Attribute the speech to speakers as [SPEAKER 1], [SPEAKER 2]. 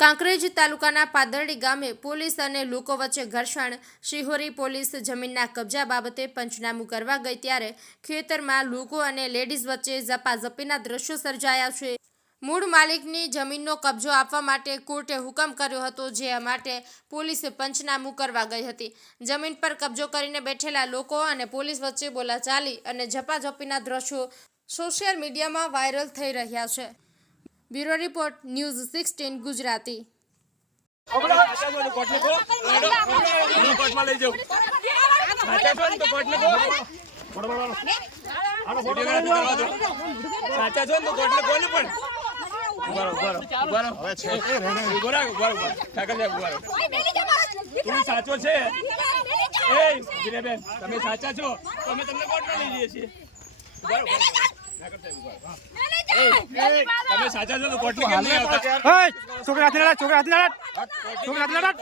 [SPEAKER 1] કાંકરેજ તાલુકાના પાદરડી ગામે પોલીસ અને લોકો વચ્ચે ઘર્ષણ. શિહોરી પોલીસ જમીનના કબજા બાબતે પંચનામું કરવા ગઈ ત્યારે ખેતરમાં લોકો અને લેડીઝ વચ્ચે ઝપાઝપીના દ્રશ્યો સર્જાયા છે. મૂળ માલિકની જમીનનો કબજો આપવા માટે કોર્ટે હુકમ કર્યો હતો, જે માટે પોલીસે પંચનામું કરવા ગઈ હતી. જમીન પર કબજો કરીને બેઠેલા લોકો અને પોલીસ વચ્ચે બોલાચાલી અને ઝપાઝપીના દ્રશ્યો સોશિયલ મીડિયામાં વાયરલ થઈ રહ્યા છે. Bureau report news sixteen Gujarati
[SPEAKER 2] સાચા છો ને તો કોર્ટને કહો વીડિયો સાચા છો ને તો કોર્ટને કહો પણ ઊભા રહો, ઊભા રહો, ઊભા રહો. ઊભો રાખ, ઊભા રહો, ઊભા રહો. ઠાકર સાહેબ, ઊભા તું સાચો છે એ ગિરેબેન તમે સાચા છો તો અમે તમને કોર્ટમાં લઈ જઈએ છીએ. ઠાકર સાહેબ, તમે સાચા છો તો કોર્ટને કેમ નહીં આવતા
[SPEAKER 3] Hei, છોકરા હાથે લડાટ, છોકરા હાથે લડાટ. છોકરા હાથે લડાટ.